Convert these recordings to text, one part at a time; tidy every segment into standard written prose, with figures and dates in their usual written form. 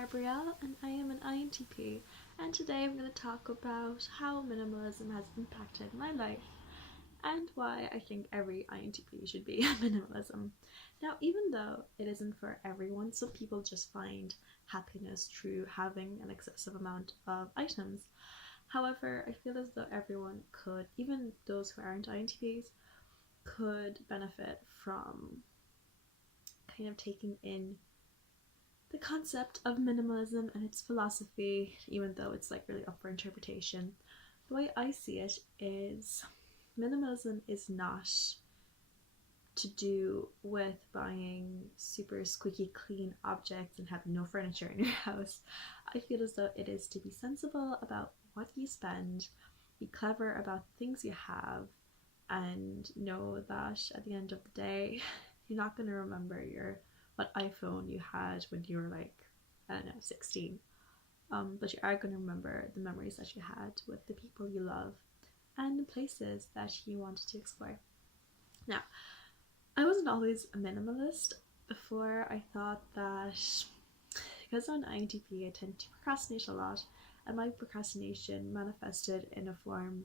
Gabrielle and I am an INTP, and today I'm going to talk about how minimalism has impacted my life and why I think every INTP should be a minimalism. Now, even though it isn't for everyone, some people just find happiness through having an excessive amount of items. However, I feel as though everyone could, even those who aren't INTPs, could benefit from kind of taking in the concept of minimalism and its philosophy, even though it's like really up for interpretation. The way I see it is minimalism is not to do with buying super squeaky clean objects and having no furniture in your house. I feel as though it is to be sensible about what you spend, be clever about the things you have, and know that at the end of the day, you're not going to remember what iPhone you had when you were like, I don't know, 16. But you are going to remember the memories that you had with the people you love and the places that you wanted to explore. Now, I wasn't always a minimalist. Before, I thought that because I'm an INTP, I tend to procrastinate a lot, and my procrastination manifested in a form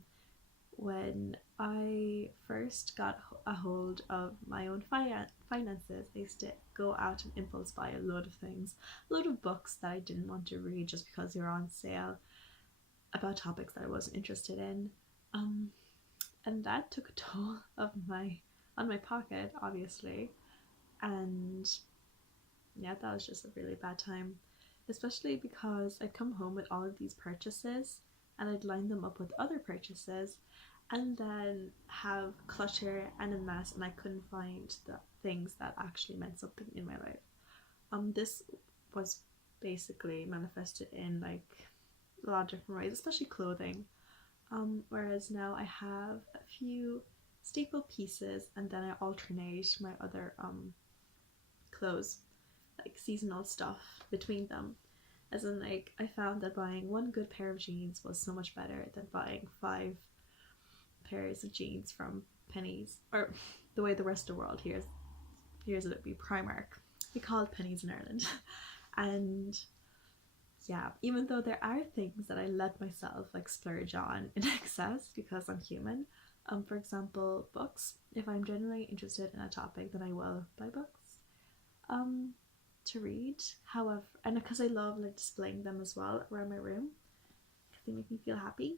when I first got a hold of my own finances. I used to go out and impulse buy a load of things, a load of books that I didn't want to read just because they were on sale about topics that I wasn't interested in. And that took a toll on my pocket, obviously. And yeah, that was just a really bad time, especially because I'd come home with all of these purchases and I'd line them up with other purchases and then have clutter and a mess, and I couldn't find the things that actually meant something in my life. This was basically manifested in like a lot of different ways, especially clothing. Whereas now I have a few staple pieces and then I alternate my other clothes, like seasonal stuff between them. As in, like, I found that buying one good pair of jeans was so much better than buying 5 pairs of jeans from Pennies, or the way the rest of the world hears it would be Primark. We call it Pennies in Ireland. And yeah, even though there are things that I let myself like splurge on in excess because I'm human, for example, books. If I'm genuinely interested in a topic, then I will buy books to read. However, and because I love like displaying them as well around my room, they make me feel happy.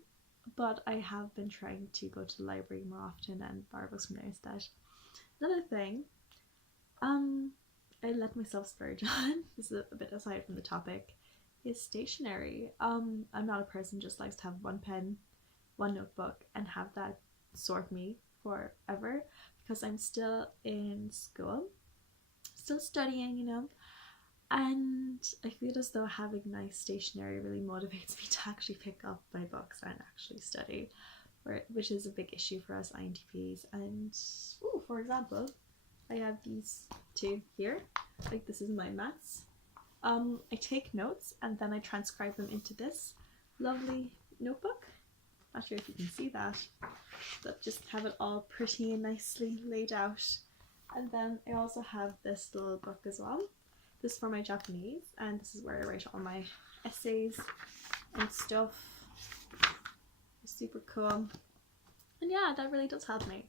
But I have been trying to go to the library more often and borrow books from there instead. Another thing, I let myself splurge on, this is a bit aside from the topic, is stationery. I'm not a person just likes to have one pen, one notebook, and have that sort me forever, because I'm still in school, still studying, and I feel as though having nice stationery really motivates me to actually pick up my books and actually study, which is a big issue for us INTPs. And for example, I have these two here, like this is my maths. I take notes and then I transcribe them into this lovely notebook. Not sure if you can see that, but just have it all pretty and nicely laid out. And then I also have this little book as well. This is for my Japanese, and this is where I write all my essays and stuff. It's super cool. And yeah, that really does help me.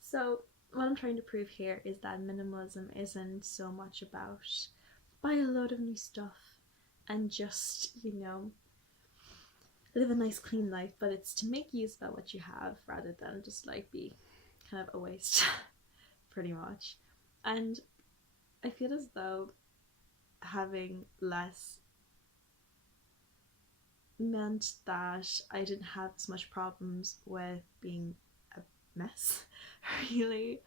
So what I'm trying to prove here is that minimalism isn't so much about buy a load of new stuff and just, live a nice clean life, but it's to make use of what you have rather than just like be kind of a waste pretty much. And I feel as though having less meant that I didn't have as much problems with being a mess really,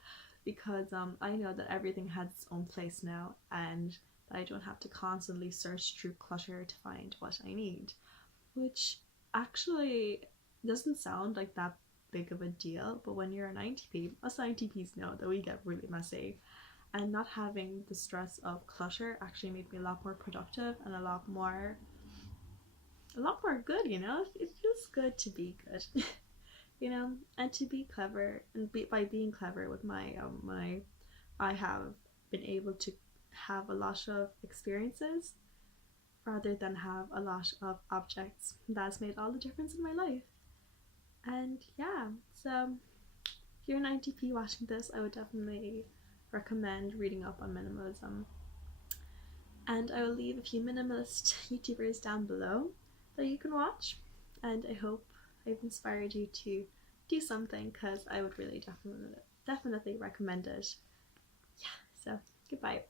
because I know that everything has its own place now and I don't have to constantly search through clutter to find what I need, which actually doesn't sound like that big of a deal. But when you're an INTP, us INTPs know that we get really messy, and not having the stress of clutter actually made me a lot more productive and a lot more good. It feels good to be good. And to be clever, and by being clever with I have been able to have a lot of experiences rather than have a lot of objects. That's made all the difference in my life. And yeah, so if you're an INTP watching this, I would definitely recommend reading up on minimalism. And I will leave a few minimalist YouTubers down below that you can watch. And I hope I've inspired you to do something, because I would really definitely recommend it. Yeah, so goodbye.